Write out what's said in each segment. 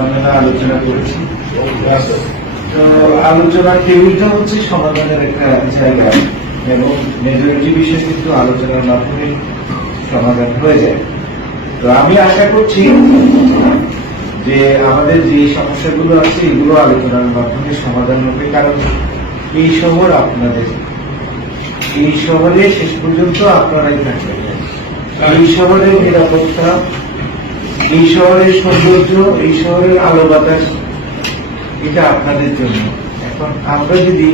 খোলামেলা আলোচনা করেছি। তো আলোচনার টেবিলটা হচ্ছে সমাধানের একটা জায়গা। এবং মেজরিটি বিষয় কিন্তু আলোচনার মাধ্যমে সমাধান হয়ে যায়। তো আমি আশা করছি যে আমাদের যে সমস্যাগুলো আছে, এগুলো আলোচনার মাধ্যমে সমাধান হবে। কারণ এই শহর আপনাদের। এই শহরে শেষ পর্যন্ত আপনারাই থাকবেন। এই শহরের নিরাপত্তা এই শহরের সৌন্দর্য, এই শহরের আলো বাতাস, এটা আপনাদের জন্য। এখন আমরা যদি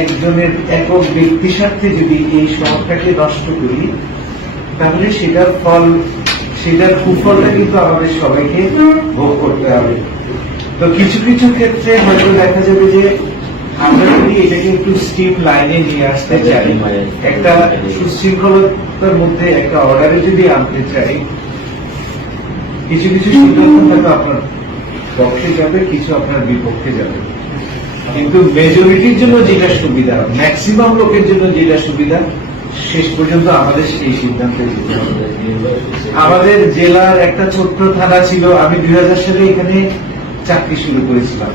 একজনের একক ব্যক্তি স্বার্থে যদি এই শহরটাকে নষ্ট করি, তাহলে সেটার ফল, সেটার কুফলটা কিন্তু আমাদের সবাইকে ভোগ করতে হবে। তো কিছু কিছু ক্ষেত্রে হয়তো দেখা যাবে যে আমরা যদি এটাকে একটু স্টিম লাইনে নিয়ে আসতে চাই, একটা সুশৃঙ্খলতার মধ্যে একটা অর্ডারে যদি আনতে চাই কিছু কিছু সিদ্ধান্ত আপনার পক্ষে যাবে, কিছু আপনার বিপক্ষে যাবে। কিন্তু মেজরিটির জন্য যেটা সুবিধা ম্যাক্সিমাম লোকের জন্য যেটা সুবিধা, শেষ পর্যন্ত আমাদের সেই সিদ্ধান্তে আমাদের জেলার একটা ছোট্ট থানা ছিল, আমি দুই হাজার সালে এখানে চাকরি শুরু করেছিলাম।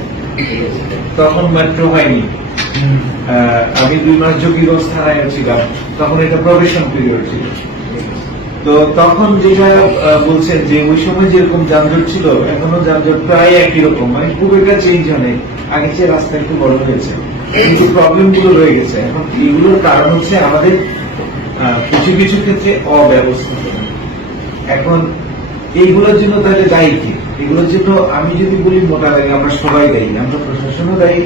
তখন মেট্রো হয়নি। আমি দুই মাস যোগীগঞ্জ থানায় ছিলাম। তখন এটা প্রবেশন পিরিয়ড ছিল। তো তখন যেটা বলছেন যে ওই সময় যেরকম যানজট ছিল, এখনও যানজট প্রায় একই রকম। মানে খুব একটা চেঞ্জ হয় আগে চেয়ে রাস্তা একটু বড় হয়েছে। কিন্তু প্রবলেমগুলো রয়ে গেছে। এখন এগুলোর কারণ হচ্ছে আমাদের কিছু কিছু ক্ষেত্রে অব্যবস্থাপনা। এখন এইগুলোর জন্য তাহলে দায়ী কি? এগুলোর জন্য আমি যদি বলি মোটা দায়ী, আমরা সবাই দায়ী। আমরা প্রশাসনও দায়ী।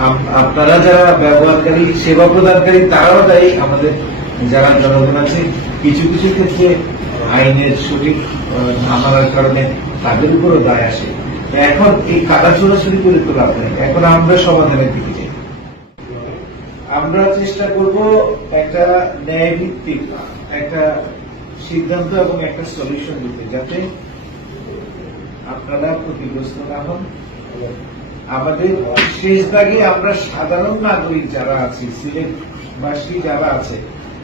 আপ- আপনারা যারা ব্যবহারকারী, সেবা প্রদানকারী, তারাও দায়ী। আমাদের যারা জনগণ আছে, কিছু কিছু ক্ষেত্রে আইনের সঠিক না মানার কারণে তাদের উপরও দায় আসে। এখন এই কাদা ছোড়াছড়ি করে তো লাভ নেই। এখন আমরা সমাধানের দিকে যাই। আমরা চেষ্টা করব একটা ন্যায় ভিত্তিক একটা সিদ্ধান্ত এবং একটা সলিউশন দিতে, যাতে আপনারা ক্ষতিগ্রস্ত না হন। আমাদের শেষ দাগে আমরা সাধারণ নাগরিক যারা আছি, সিলেটবাসী যারা আছে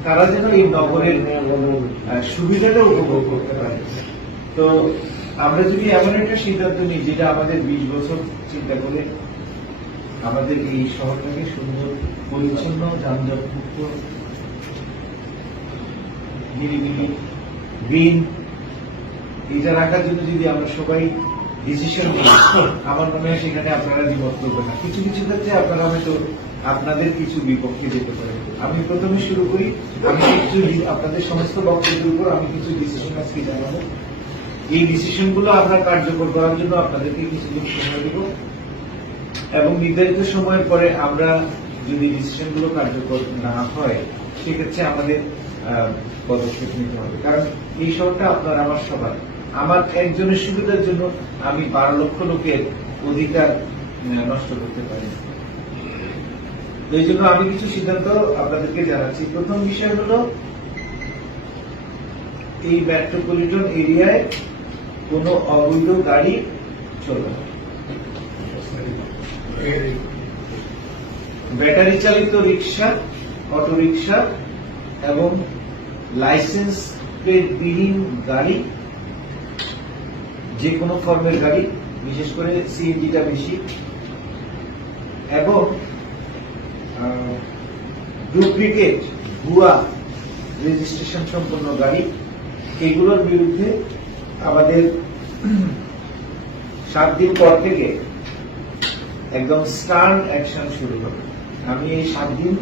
তারা যেন এই নগরের সুবিধাটা উপভোগ করতে পারে। তো আমরা যদি এমন একটা সিদ্ধান্ত নিই যেটা আমাদের বিশ বছর চিন্তা করে আমাদের এই শহরটাকে সুন্দর, পরিচ্ছন্ন যানজট মুক্ত নিরিবিলি গ্রিন এটা রাখার জন্য যদি আমরা সবাই ডিসিশন আমার মনে হয় সেখানে আপনারা করবেন না। কিছু কিছু ক্ষেত্রে আপনারা হয়তো আপনাদের কিছু বিপক্ষে যেতে পারে। আমি প্রথমে শুরু করি। আমি কিছু আপনাদের সমস্ত বক্তব্যের উপর আমি কিছু ডিসিশন আজকে জানাব। এই ডিসিশনগুলো আমরা কার্যকর করার জন্য আপনাদেরকে কিছুদিন সময় দেব। এবং নির্ধারিত সময়ের পরে আমরা যদি ডিসিশনগুলো কার্যকর না হয়, সেক্ষেত্রে আমাদের পদক্ষেপ নিতে হবে। কারণ এই শহরটা আপনার আমার সবার। আমার একজনের সুবিধার জন্য আমি বারো লক্ষ লোকের অধিকার নষ্ট করতে পারি না। এই জন্য আমি কিছু সিদ্ধান্ত আপনাদেরকে জানাচ্ছি। প্রথম বিষয় হলো, এই মেট্রোপলিটন এরিয়ায় কোনো অবৈধ গাড়ি চলবে ব্যাটারি চালিত রিক্সা অটো রিক্সা এবং লাইসেন্স প্লেটবিহীন গাড়ি, যে কোনো ফর্মের গাড়ি, বিশেষ করে সিএনজিটা বেশি। এবং ডুপ্লিকেট ভুয়া রেজিস্ট্রেশন সম্পন্ন গাড়ি, এগুলোর বিরুদ্ধে আমাদের সাত দিন পর থেকে একদম স্টার্ন অ্যাকশন শুরু হবে। আমি এই সাত দিন